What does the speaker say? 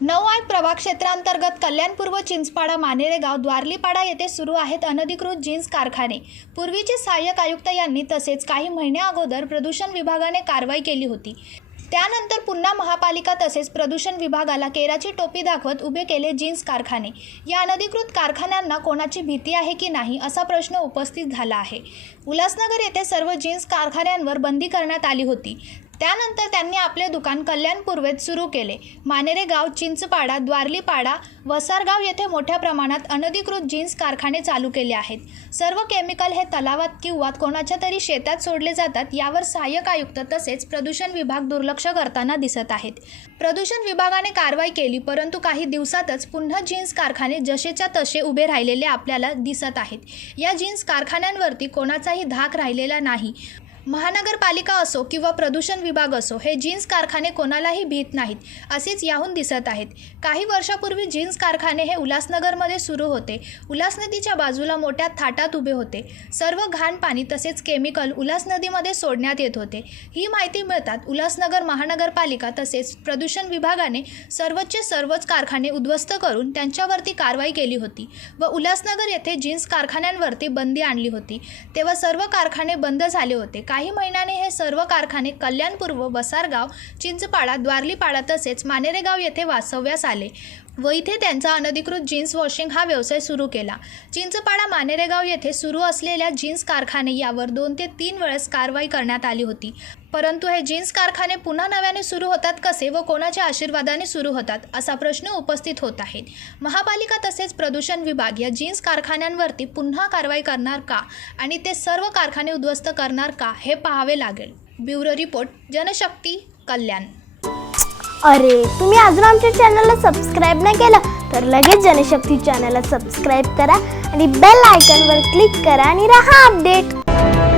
नऊ आठ प्रभाग क्षेत्रांतर्गत कल्याणपूर्व चिंचपाडा मानेरेगाव द्वारलीपाडा येथे सुरू आहेत अनधिकृत जीन्स कारखाने. पूर्वीचे सहाय्यक आयुक्त यांनी तसेच काही महिन्या अगोदर प्रदूषण विभागाने कारवाई केली होती. त्यानंतर पुन्हा महापालिका तसेच प्रदूषण विभागाला केराची टोपी दाखवत उभे केले जीन्स कारखाने. या अनधिकृत कारखान्यांना कोणाची भीती आहे की नाही असा प्रश्न उपस्थित झाला आहे. उल्हासनगर येथे सर्व जीन्स कारखान्यांवर बंदी करण्यात आली होती. त्यानंतर त्यांनी आपले दुकान कल्याण पूर्वेत सुरू केले. मानेरेगाव चिंचपाडा द्वारलीपाडा वसारगाव येथे मोठ्या प्रमाणात अनधिकृत जीन्स कारखाने चालू केले आहेत. सर्व केमिकल हे तलावात किंवा कोणाच्या तरी शेतात सोडले जातात यावर सहाय्यक आयुक्त तसेच प्रदूषण विभाग दुर्लक्ष करताना दिसत आहेत. प्रदूषण विभागाने कारवाई केली परंतु काही दिवसातच पुन्हा जीन्स कारखाने जसेच्या तसे उभे राहिलेले आपल्याला दिसत आहेत. या जीन्स कारखान्यांवरती कोणाचाही धाक राहिलेला नाही. महानगरपालिका असो किंवा प्रदूषण विभाग असो हे जीन्स कारखाने कोणालाही भीत नाहीत असेच याहून दिसत आहेत. काही वर्षापूर्वी जीन्स कारखाने हे उल्हासनगरमध्ये सुरू होते. उल्हास नदीच्या बाजूला मोठ्या थाटात उभे होते. सर्व घाण पाणी तसेच केमिकल उल्हास नदीमध्ये सोडण्यात येत होते. ही माहिती मिळतात उल्हासनगर महानगरपालिका तसेच प्रदूषण विभागाने सर्वच सर्वच कारखाने उद्ध्वस्त करून त्यांच्यावरती कारवाई केली होती व उल्हासनगर येथे जीन्स कारखान्यांवरती बंदी आणली होती. तेव्हा सर्व कारखाने बंद झाले होते. काही महिन्याने हे सर्व कारखाने कल्याणपूर्व बसारगाव चिंचपाडा द्वारलीपाडा तसेच मानेरेगाव येथे वास्तव्यास आले. व इथे त्यांचा अनधिकृत जीन्स वॉशिंग हा व्यवसाय सुरू केला. चिंचपाडा मानेरेगाव येथे सुरू असलेल्या जीन्स कारखाने यावर दोन ते तीन वेळेस कारवाई करण्यात आली होती. परंतु हे जीन्स कारखाने पुन्हा नव्याने सुरू होतात कसे व कोणाच्या आशीर्वादाने सुरू होतात असा प्रश्न उपस्थित होत आहे. महापालिका तसेच प्रदूषण विभाग या जीन्स कारखान्यांवरती पुन्हा कारवाई करणार का आणि ते सर्व कारखाने उद्ध्वस्त करणार का हे पाहावे लागेल. Bureau report Janshakti Kalyan. अरे तुम्ही अजून आमच्या चॅनलला सबस्क्राईब नाही केलं तर लगेच जनशक्ती चॅनलला सबस्क्राईब करा आणि बेल आयकनवर क्लिक करा आणि राहा अपडेट